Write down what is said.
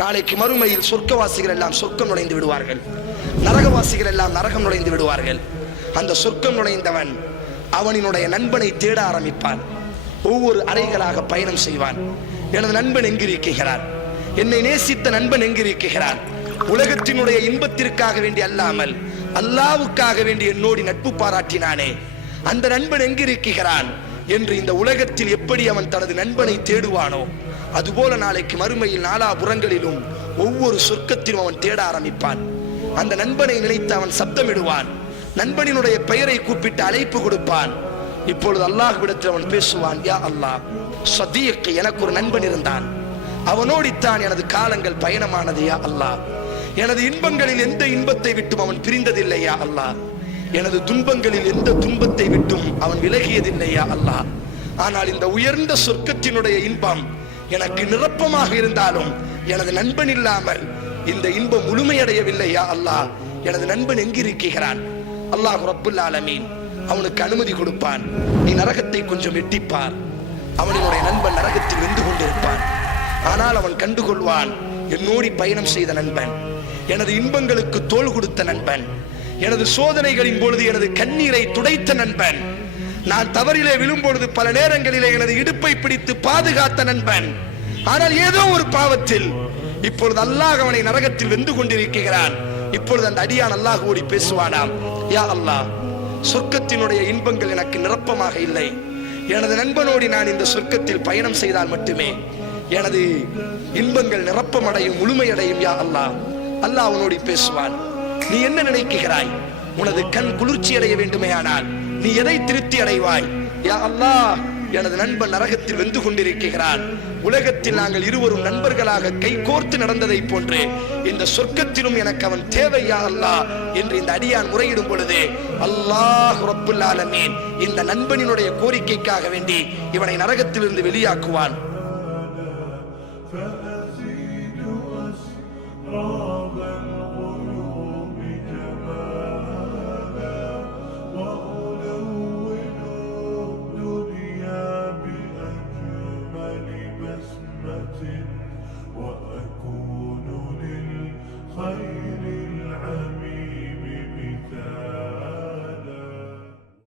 நாளைக்கு மறுமையில் சொர்க்கவாசிகள் எல்லாம் சொர்க்கம் நுழைந்து விடுவார்கள், நரகவாசிகள் எல்லாம் நரகம் நுழைந்து விடுவார்கள். அந்த சொர்க்கம் நுழைந்தவன் அவனினுடைய நண்பனை தேட ஆரம்பிப்பான். ஒவ்வொரு அறைகளாக பயணம் செய்வான். எனது நண்பன் எங்கிருக்கிறான், என்னை நேசித்த நண்பன் எங்கிருக்கிறான், உலகத்தினுடைய இன்பத்திற்காக வேண்டி அல்லாமல் அல்லாவுக்காக வேண்டி என்னோடு நட்பு பாராட்டினானே அந்த நண்பன் எங்கிருக்கிறான் என்று இந்த உலகத்தில் எப்படி அவன் தனது நண்பனை தேடுவானோ அதுபோல நாளைக்கு மறுமையில் நாலாபுறங்களிலும் ஒவ்வொரு சொர்க்கத்திலும் அவன் தேட ஆரம்பிப்பான். அந்த நண்பனை நினைத்து அவன் சப்தமிடுவான், நண்பனினுடைய பெயரை கூப்பிட்டு அழைப்பு கொடுப்பான். இப்பொழுது அல்லாஹ்விடத்தில் அவன் பேசுவான், யா அல்லாஹ், சதீக், எனக்கு ஒரு நண்பன் இருந்தான், அவனோடித்தான் எனது காலங்கள் பயணமானது. யா அல்லாஹ், எனது இன்பங்களில் எந்த இன்பத்தை விட்டும் அவன் பிரிந்ததில்லையா அல்லாஹ், எனது துன்பங்களில் எந்த துன்பத்தை விட்டும் அவன் விலகியதில்லையா அல்லாஹ். ஆனால் இந்த உயர்ந்த சொர்க்கத்தினுடைய இன்பம் எனக்கு நிரப்பமாக இருந்தாலும் எனது நண்பன் இல்லாமல் இந்த இன்பம் முழுமையடையவில்லையா அல்லாஹ், எனது நண்பன் எங்கிருக்கிறான்? அல்லாஹ் ரப்புல் ஆலமீன் அவனுக்கு அனுமதி கொடுப்பான், நீ நரகத்தை கொஞ்சம் எட்டிப்பார். அவனுடைய நண்பன் நரகத்தில் வெந்து கொண்டிருப்பான். ஆனால் அவன் கண்டுகொள்வான், என்னோடி பயணம் செய்த நண்பன், எனது இன்பங்களுக்கு தோள் கொடுத்த நண்பன், எனது சோதனைகளின் பொழுது எனது கண்ணீரை துடைத்த நண்பன், நான் தவறிலே விழும்பொழுது பல நேரங்களிலே எனது இடுப்பை பிடித்து பாதுகாத்த நண்பன். ஆனால் ஏதோ ஒரு பாவத்தில் இப்பொழுது அல்லாஹ் அவனை நரகத்தில் வெந்து கொண்டிருக்கிறான். இப்பொழுது அந்த அடியான் அல்லாஹ் ஓடி பேசுவானாம், யா அல்லாஹ், சொர்க்கத்தினுடைய இன்பங்கள் எனக்கு நிரப்பமாக இல்லை, எனது நண்பனோடு நான் இந்த சொர்க்கத்தில் பயணம் செய்தால் மட்டுமே எனது இன்பங்கள் நிரப்பமடையும், முழுமையடையும். யா அல்லாஹ். அல்லாஹ் அவனோடு பேசுவான், நீ என்ன நினைக்கிறாய்? உனது கண் குளிர்ச்சி அடைய வேண்டுமேயானால் நீ எதை திருப்தி அடைவாய்? யா அல்லாஹ், எனது நண்பன் நரகத்தில் வெந்து கொண்டிருக்கிறான், உலகத்தில் நாங்கள் இருவரும் நண்பர்களாக கை கோர்த்து நடந்ததை போன்று இந்த சொர்க்கத்திலும் எனக்கு அவன் தேவை யா அல்லாஹ் என்று இந்த அடியான் முறையிடும் பொழுது அல்லாஹ் ரப்புல் ஆலமீன் இந்த நண்பனினுடைய கோரிக்கைக்காக வேண்டி இவனை நரகத்திலிருந்து வெளியாக்குவான்.